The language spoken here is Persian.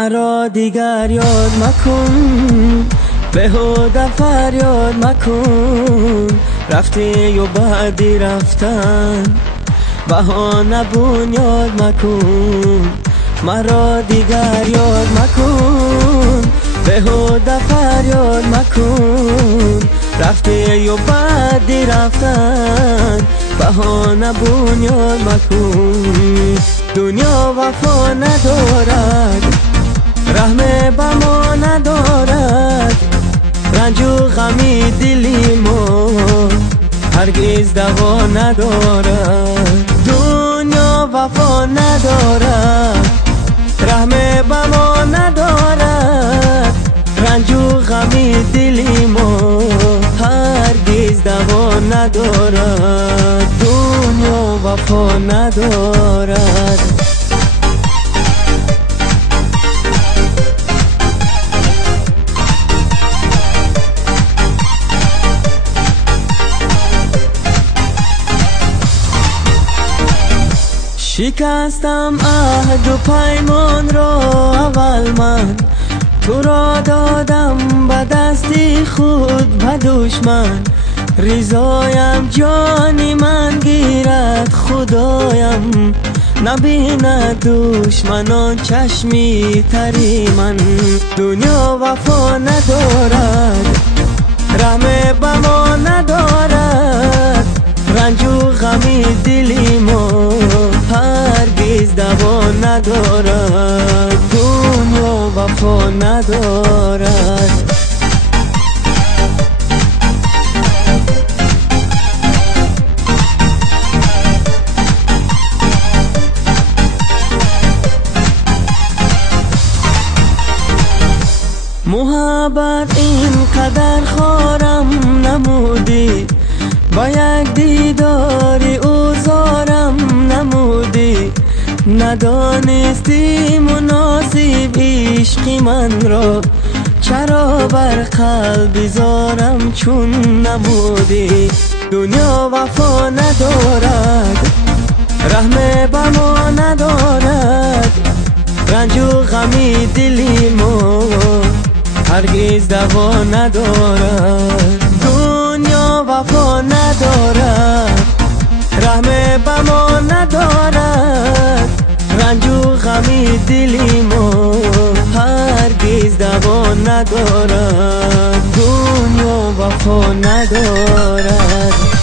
مرا دیگر یاد مکن، بهوده فریاد مکن. رفتی و بعدی رفتن، بهانه بنیاد مکن. مرا دیگر یاد مکن، بهوده فریاد مکن. رفتی و بعدی رفتن، بهانه بنیاد مکن. دنیا وفا ندارد، رحم به ما ندارد. رنج و غمی دلی ما هرگز دوا ندارد. دنیا وفا ندارد، رحم به ما ندارد. رنج و غمی دلی ما هرگز دوا ندارد. دنیا وفا ندارد. شکستم عهد و پیمان را اول من، تو را دادم به دستی خود به دشمن. رضایم جانی من گیرد خدایم، نبیند دشمنان چشمی تری من. دنیا وفا ندارد، رحم به ما ندارد. رنج و غمی دلی ما هرگز دوا ندارد. دنیا وفا ندارد. محبت اینقدر خارم نمودی، با یک دیداری اوزارم نمودی. ندانستی مناسب عشقی من را، چرا بر قلبی زارم چون نبودی. دنیا وفا ندارد، رحم به ما ندارد. رنج و غمی دلی ما هرگز دوا ندارد. دنیا وفا ندارد، رحم به ما ندارد. رنج و غمی دلی ما هرگز دوا ندارد. دنیا وفا ندارد.